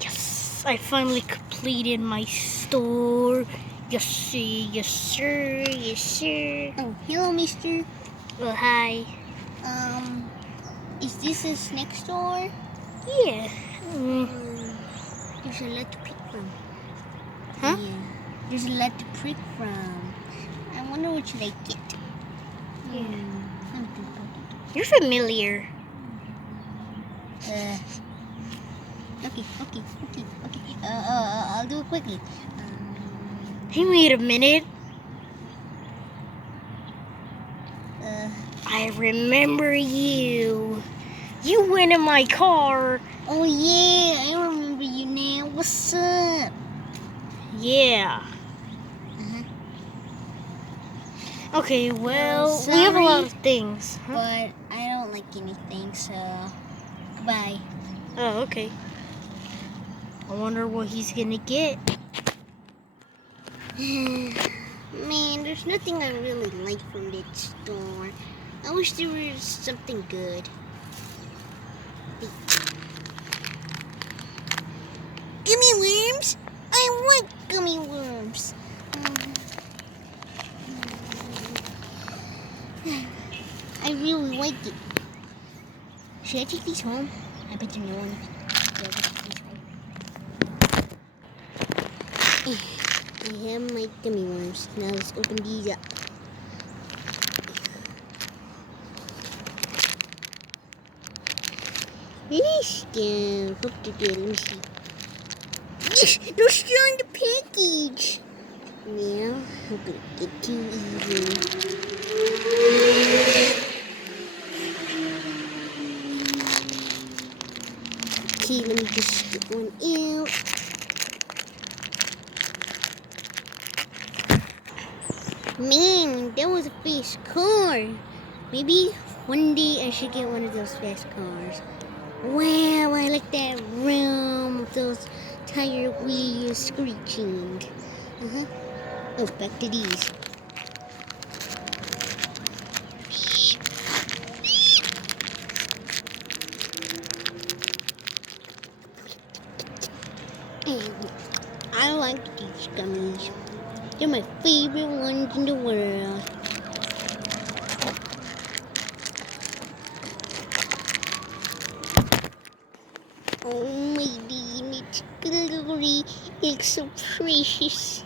Yes, I finally completed my store. Yes, sir, yes, sir, yes, sir. Oh, hello, mister. Oh, hi. Is this a snack store? Yeah. There's a lot to pick from. Huh? Yeah, there's a lot to pick from. I wonder what should I get. You're familiar. Okay. I'll do it quickly. Hey, wait a minute. I remember you. You went in my car. Oh yeah, I remember you now. What's up? Yeah. Okay, well, we have a lot of things. Huh? But I don't like anything, so goodbye. Oh, okay. I wonder what he's gonna get. Man, there's nothing I really like from that store. I wish there was something good. Gummy worms? I want gummy worms. I really like it. Should I take these home? I bet you no one. I have my gummy worms. Now let's open these up. Finish them. Hope they're good. Let me see. Yes, they're still in the package. Now I'm gonna get too easy. Okay, let me just get one out. Man, that was a fast car. Maybe one day I should get one of those fast cars. Wow, I like that room with those tire wheels screeching. Oh, back to these. I like these gummies. They're my favorite ones in the world. Oh, my dear, it's glittery. It's so precious.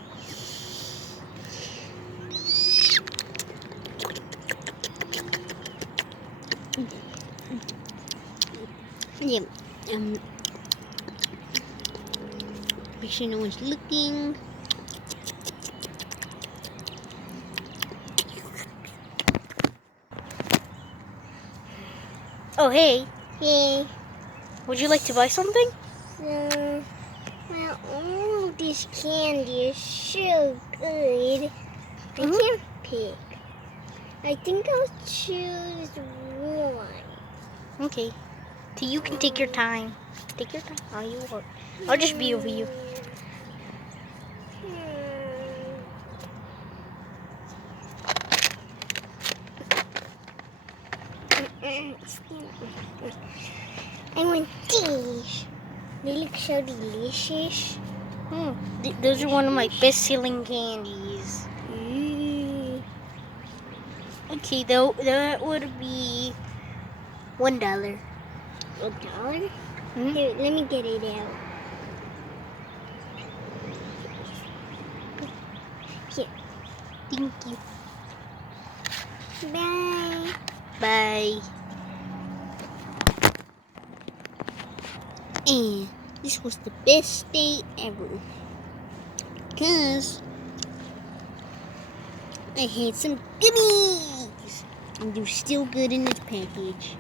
Yeah, make sure no one's looking. Oh, hey. Hey. Would you like to buy something? Well, all of this candy is so good. I can't pick. I think I'll choose one. Okay. So you can take your time. Take your time. How you want. I'll just be over you. I want these. They look so delicious. Those are one of my best-selling candies. Okay, though that would be $1. $1? Here, let me get it out. Here. Thank you. Bye. Bye. And this was the best day ever. Because I had some gummies. And they're still good in this package.